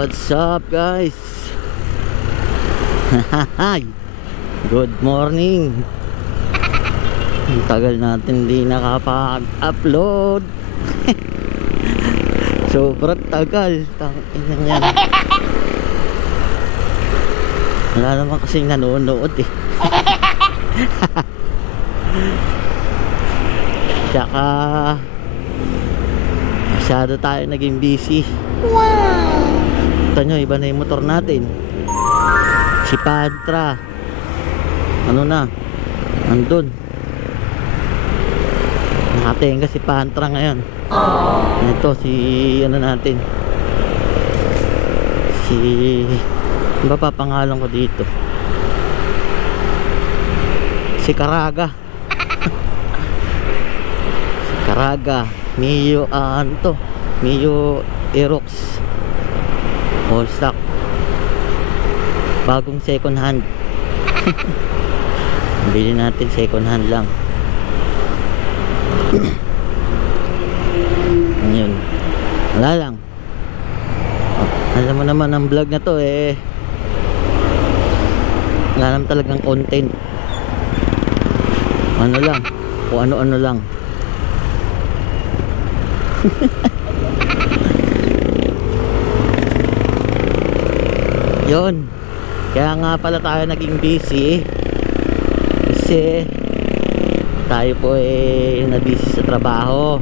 What's up guys? Good morning. Ang tagal natin di nakapag-upload. Sobrang tagal. Tangina niyan. Wala naman kasing nanonood eh. Tsaka masyado tayo naging busy. Wow! Ito nyo, iba na yung motor natin. Si Pantra ano na, andun. Nakatenga si Pantra ngayon. Ito si ano natin, si ano ba pangalan ko dito, si Caraga. Si Caraga Mio ano to, Mio Aerox all stock, bagong second hand. Bili natin second hand lang. Ayun, wala lang. Alam mo naman ang vlog na to eh, wala naman talagang content. Ano lang, o ano-ano lang. Yun, kaya nga pala tayo naging busy kasi tayo po eh na-busy sa trabaho.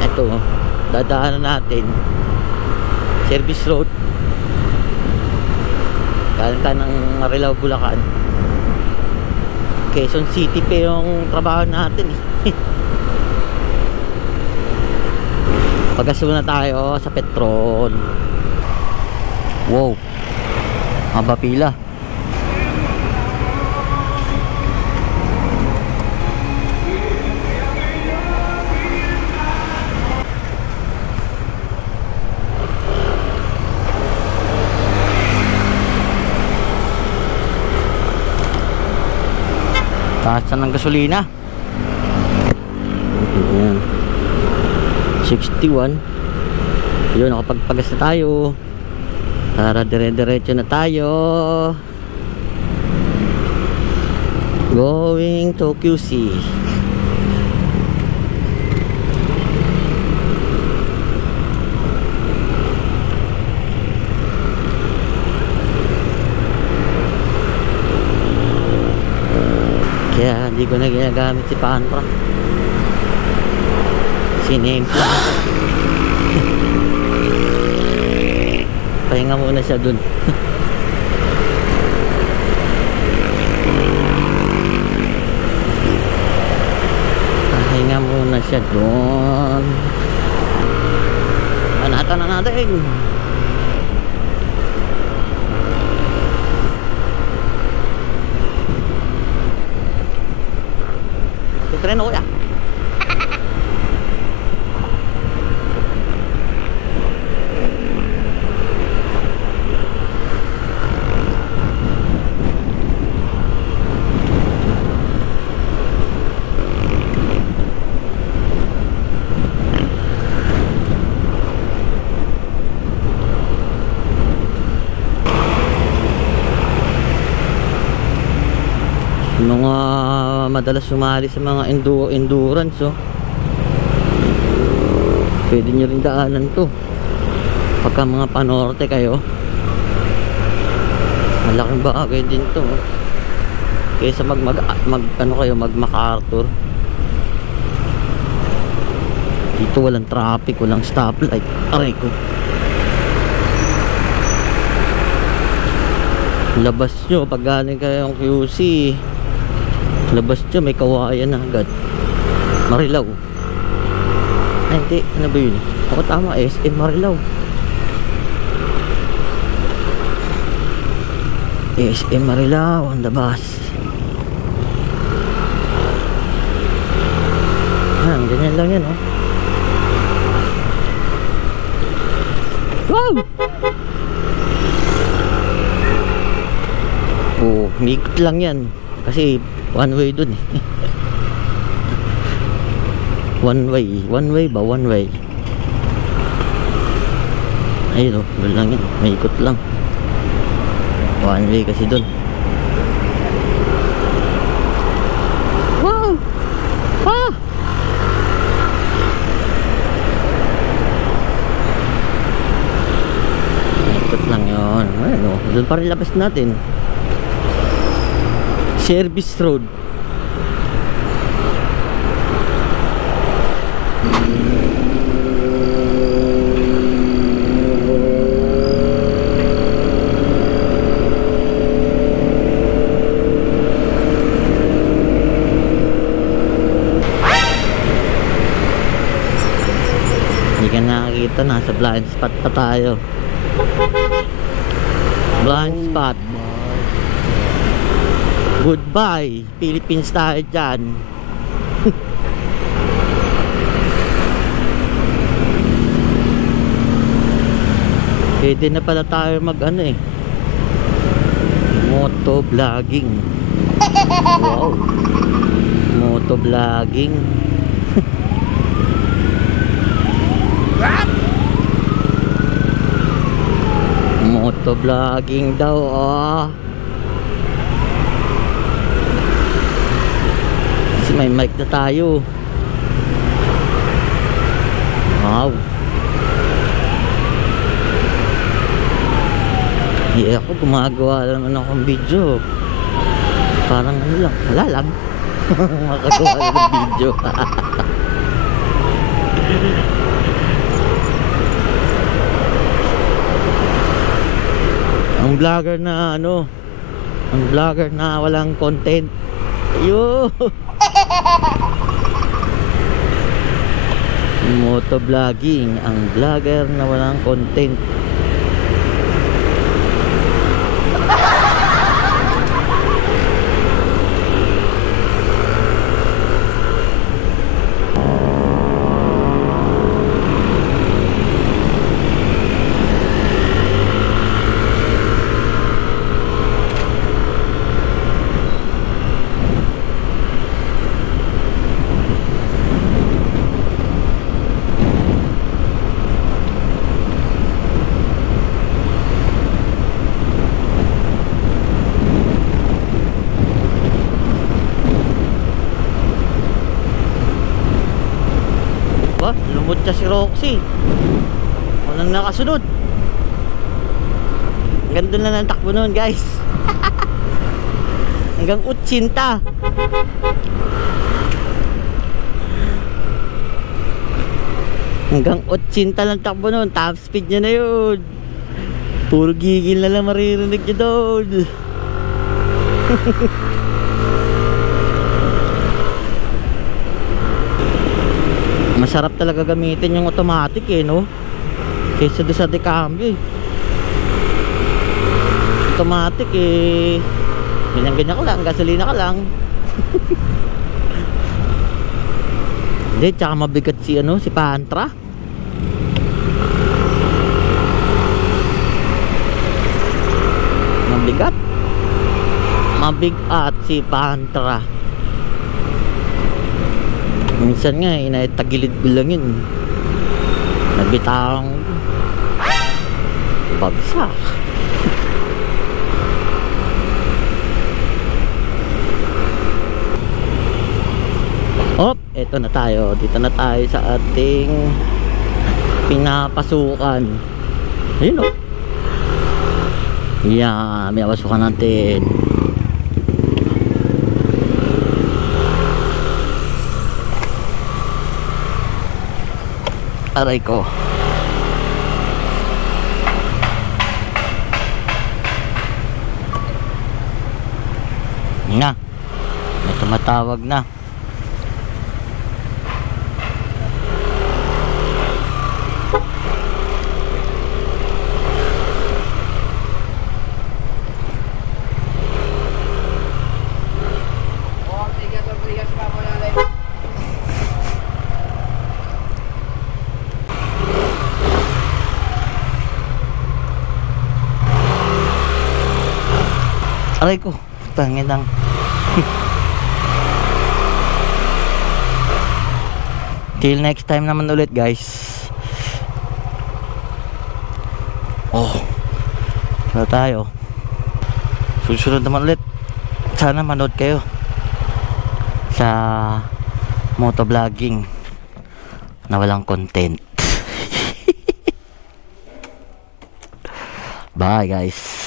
Ito, dadaanan natin service road, galing tayo ng Marilao, Bulacan. Quezon City pa yung trabaho natin eh. Pagkaso na tayo sa petrol. Wow, haba pila. Taas na ng gasolina. Ayan, 61. Yun, nakapagpagas na tayo para dire-diretso na tayo going to QC. Kaya hindi ko na ginagamit si Pantra, sinempla. Pahinga muna siya dun. Pahinga muna siya dun. Panatan na natin. Treno ko ya. Mga madalas sumali sa mga endurance oh, pwede nyo rin daanan to pagka mga panorte kayo. Malaking bagay din to oh, kaysa mag MacArthur. Dito walang traffic, walang stoplight. Aray ko, labas nyo pag galing kayong QC, labas nyo may Kawayan na agad, Marilao. Ay hindi, ano ba yun? Ako tama, SM Marilao. SM Marilao on the bus. Yan, ganyan lang yan oh. Wow! Oh, mikot lang yan kasi one way dun eh. One way ba? One way. Ayun o, doon lang yun. May ikot lang. One way kasi doon. Wow! Ah! Ikot lang yun. Ayun o, doon pa rin labas natin. Service road. Hindi ka nakakita, nasa blind spot pa tayo. Blind spot. Goodbye Philippines tayo dyan. Pwede na pala tayo mag ano eh, moto vlogging. Wow, moto vlogging. Moto vlogging daw. Oh, kasi may mic na tayo. Wow. Ako gumagawa naman akong video. Parang ano lang, wala lang. Makagawa lang ng video. Ang vlogger na ano, ang vlogger na walang content. Yo. Moto vlogging, ang vlogger na walang content. Lumot siya si Roxy. Walang nakasunod. Ganda na ng takbo noon, guys. Hanggang 80. Hanggang 80 lang takbo noon. Top speed niya na yun. Puro gigil na lang maririnig niya doon. Masarap talaga gamitin yung automatic eh, no? Kaysa doon sa decambio eh. Automatic eh, ganyan-ganyan ka lang, gasolina ka lang. Hindi, tsaka mabigat si ano, si Pantra. Mabigat si Pantra. Minsan nga tagilid lang yun, nagbitang bagsak. Op, eto na tayo. Dito na tayo sa ating pinapasukan. Ayun o. Yeah, may pasukan natin. Aray ko. Na, may tumatawag na. Aray ko, tangin lang. Till next time naman ulit guys. Oh, wala tayo. Susunod naman ulit. Sana manood kayo sa motovlogging na walang content. Bye guys.